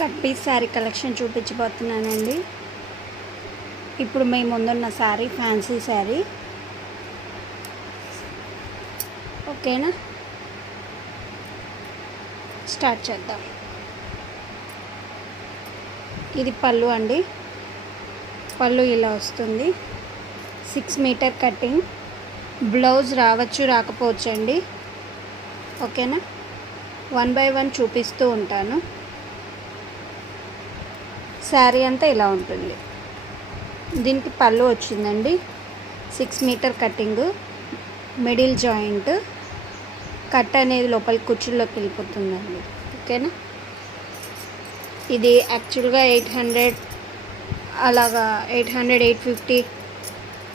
Cut piece sari collection చూపించబోతున్నానండి. ఇప్పుడు మీ ముందున్న శారీ ఫ్యాన్సీ శారీ. ఓకేనా, స్టార్ట్ చేద్దాం. ఇది పళ్ళు అండి. పళ్ళు ఇలా వస్తుంది. 6 మీటర్ కటింగ్. బ్లౌజ్ రావచ్చు రాకపోవచ్చు అండి. ఓకేనా, 1 by 1 చూపిస్తూ ఉంటాను. శారీ అంతా ఇలా ఉంటుంది. దీనికి పళ్ళు వచ్చిందండి. 6 metre cutting, middle joint. Cut అనేది లోపలికి కుచ్చుల్లోకి వెళ్ళిపోతుందండి. ఓకేనా, ఇది యాక్చువల్గా 800 అలాగా 800 850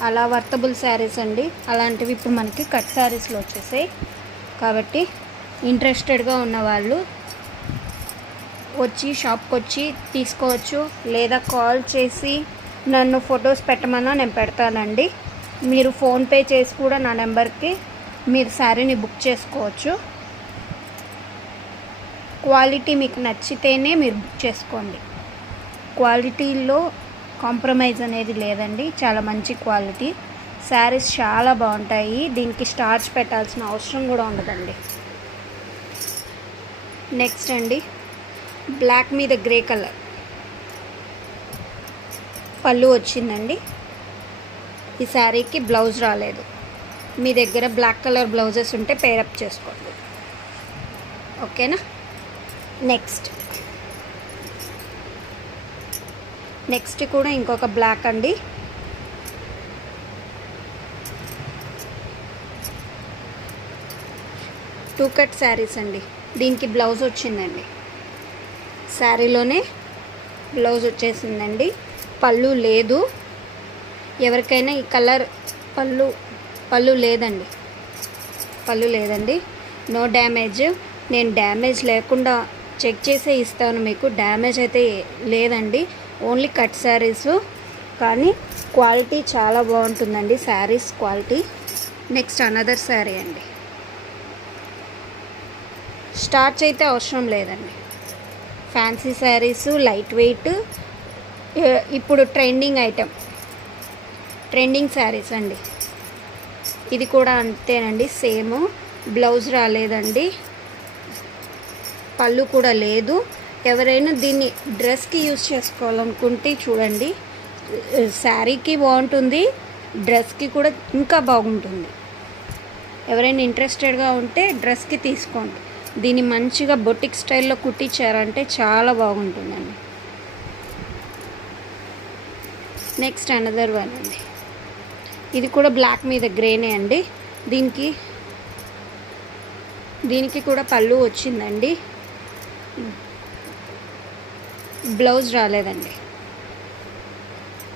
అలా వర్తబుల్ శారీస్ అండి. అలాంటివి ఇప్పుడు మనకి కట్ శారీస్లో వచ్చేసాయి. కాబట్టి ఇంట్రెస్టెడ్గా ఉన్నవాళ్ళు వచ్చి షాప్కి వచ్చి తీసుకోవచ్చు, లేదా కాల్ చేసి నన్ను ఫొటోస్ పెట్టమన్నా నేను పెడతానండి. మీరు ఫోన్పే చేసి కూడా నా నెంబర్కి మీరు శారీని బుక్ చేసుకోవచ్చు. క్వాలిటీ మీకు నచ్చితేనే మీరు బుక్ చేసుకోండి. క్వాలిటీలో కాంప్రమైజ్ అనేది లేదండి. చాలా మంచి క్వాలిటీ శారీస్, చాలా బాగుంటాయి. దీనికి స్టార్చ్ పెట్టాల్సిన అవసరం కూడా ఉండదండి. నెక్స్ట్ అండి, బ్లాక్ మీద గ్రే కలర్ పళ్ళు వచ్చిందండి. ఈ శారీకి బ్లౌజ్ రాలేదు. మీ దగ్గర బ్లాక్ కలర్ బ్లౌజెస్ ఉంటే పేరప్ చేసుకోండి. ఓకేనా, నెక్స్ట్ కూడా ఇంకొక బ్లాక్ అండి. టూ కట్ శారీస్ అండి. దీనికి బ్లౌజ్ వచ్చిందండి. శారీలోనే బ్లౌజ్ వచ్చేసిందండి. పళ్ళు లేదు. ఎవరికైనా ఈ కలర్ పళ్ళు లేదండి. No damage. నేను డ్యామేజ్ లేకుండా చెక్ చేసే ఇస్తాను మీకు. డ్యామేజ్ అయితే లేదండి. ఓన్లీ కట్ శారీస్, కానీ క్వాలిటీ చాలా బాగుంటుందండి saris quality. Next another sari అండి. స్టార్చ్ అయితే అవసరం లేదండి. ఫ్యాన్సీ శారీస్, లైట్ వెయిట్, ఇప్పుడు ట్రెండింగ్ ఐటెం, ట్రెండింగ్ శారీస్ అండి. ఇది కూడా అంతేనండి, సేమ్. బ్లౌజ్ రాలేదండి, పళ్ళు కూడా లేదు. ఎవరైనా దీన్ని డ్రెస్కి యూజ్ చేసుకోవాలనుకుంటే చూడండి, శారీకి బాగుంటుంది, డ్రెస్కి కూడా ఇంకా బాగుంటుంది. ఎవరైనా ఇంట్రెస్టెడ్గా ఉంటే డ్రెస్కి తీసుకోండి. దీన్ని మంచిగా బొటిక్ స్టైల్లో కుట్టించారంటే చాలా బాగుంటుందండి. నెక్స్ట్ అనదర్ వన్ అండి. ఇది కూడా బ్లాక్ మీద గ్రేనే అండి. దీనికి కూడా పళ్ళు వచ్చిందండి. బ్లౌజ్ రాలేదండి.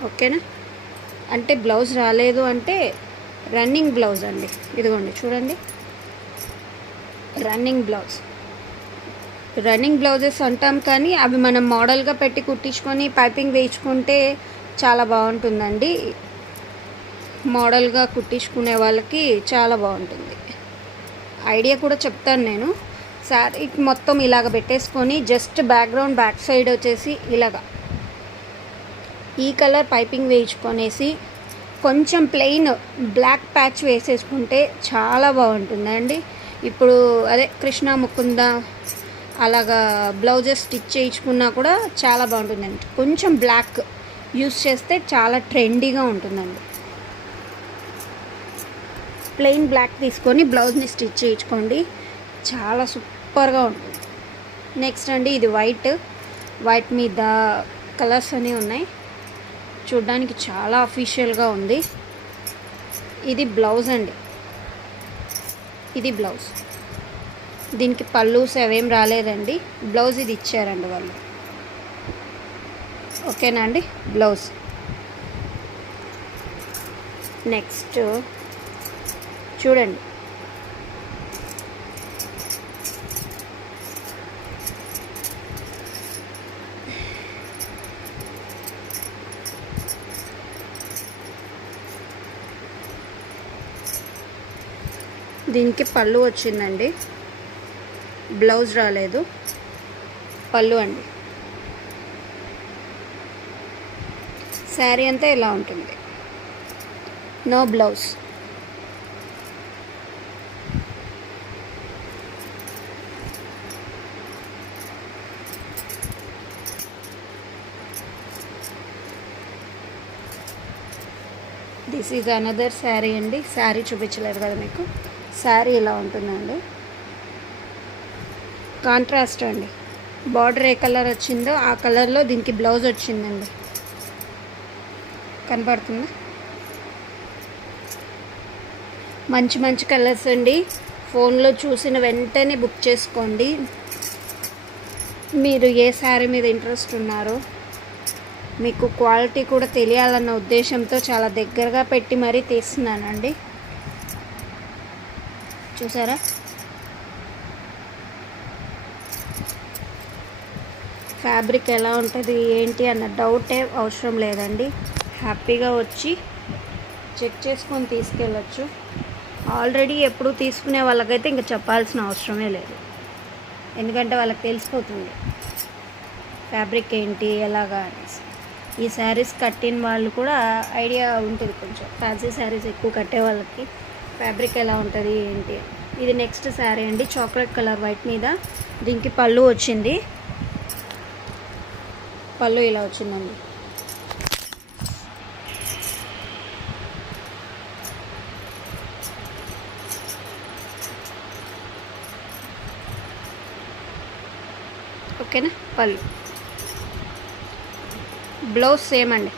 ఓకేనా, అంటే బ్లౌజ్ రాలేదు అంటే రన్నింగ్ బ్లౌజ్ అండి. ఇదిగోండి చూడండి, రన్నింగ్ బ్లౌజెస్ అంటాం, కానీ అవి మనం మోడల్గా పెట్టి కుట్టించుకొని పైపింగ్ వేయించుకుంటే చాలా బాగుంటుందండి. మోడల్గా కుట్టించుకునే వాళ్ళకి చాలా బాగుంటుంది. ఐడియా కూడా చెప్తాను నేను. శారీ మొత్తం ఇలాగ పెట్టేసుకొని జస్ట్ బ్యాక్గ్రౌండ్ బ్యాక్ సైడ్ వచ్చేసి ఇలాగా ఈ కలర్ పైపింగ్ వేయించుకొనేసి కొంచెం ప్లెయిన్ బ్లాక్ ప్యాచ్ వేసేసుకుంటే చాలా బాగుంటుందండి. ఇప్పుడు అదే కృష్ణ ముకుంద అలాగా బ్లౌజెస్ స్టిచ్ చేయించుకున్నా కూడా చాలా బాగుంటుందండి. కొంచెం బ్లాక్ యూస్ చేస్తే చాలా ట్రెండీగా ఉంటుందండి. ప్లెయిన్ బ్లాక్ తీసుకొని బ్లౌజ్ని స్టిచ్ చేయించుకోండి, చాలా సూపర్గా ఉంటుంది. నెక్స్ట్ అండి, ఇది వైట్ మీద కలర్స్ అన్నీ ఉన్నాయి. చూడ్డానికి చాలా అఫీషియల్గా ఉంది. ఇది బ్లౌజ్ అండి. ఇది బ్లౌజ్. దీనికి పళ్ళుస్ అవేం రాలేదండి. బ్లౌజ్ ఇది ఇచ్చారండి వాళ్ళు. ఓకేనా అండి, బ్లౌజ్. నెక్స్ట్ చూడండి, దీనికి పళ్ళు వచ్చిందండి. బ్లౌజ్ రాలేదు, పళ్ళు అండి. శారీ అంతా ఇలా ఉంటుంది, no blouse. This is another sari అండి. శారీ చూపించలేదు కదా మీకు. శారీ ఇలా ఉంటుందండి, కాంట్రాస్ట్ అండి. బార్డర్ ఏ కలర్ వచ్చిందో ఆ కలర్లో దీనికి బ్లౌజ్ వచ్చిందండి. కనపడుతుందా? మంచి మంచి కలర్స్ అండి. ఫోన్లో చూసిన వెంటనే బుక్ చేసుకోండి. మీరు ఏ శారీ మీద ఇంట్రెస్ట్ ఉన్నారో, మీకు క్వాలిటీ కూడా తెలియాలన్న ఉద్దేశంతో చాలా దగ్గరగా పెట్టి మరీ తీస్తున్నానండి. చూసారా? ఫ్యాబ్రిక్ ఎలా ఉంటుంది ఏంటి అన్న డౌటే అవసరం లేదండి. హ్యాపీగా వచ్చి చెక్ చేసుకొని తీసుకెళ్ళచ్చు. ఆల్రెడీ ఎప్పుడు తీసుకునే వాళ్ళకైతే ఇంకా చెప్పాల్సిన అవసరమే లేదు, ఎందుకంటే వాళ్ళకి తెలిసిపోతుంది ఫ్యాబ్రిక్ ఏంటి ఎలాగా అనేసి. ఈ శారీస్ కట్టిన వాళ్ళు కూడా ఐడియా ఉంటుంది కొంచెం, ఫ్యాన్సీ శారీస్ ఎక్కువ కట్టే వాళ్ళకి ఫ్యాబ్రిక్ ఎలా ఉంటుంది ఏంటి. ఇది నెక్స్ట్ శారీ అండి, చాక్లెట్ కలర్ వైట్ మీద. దీనికి పళ్ళు వచ్చింది, పళ్ళు ఇలా వచ్చిందండి. ఓకేనా? పళ్ళు, బ్లౌజ్ సేమ్ అండి.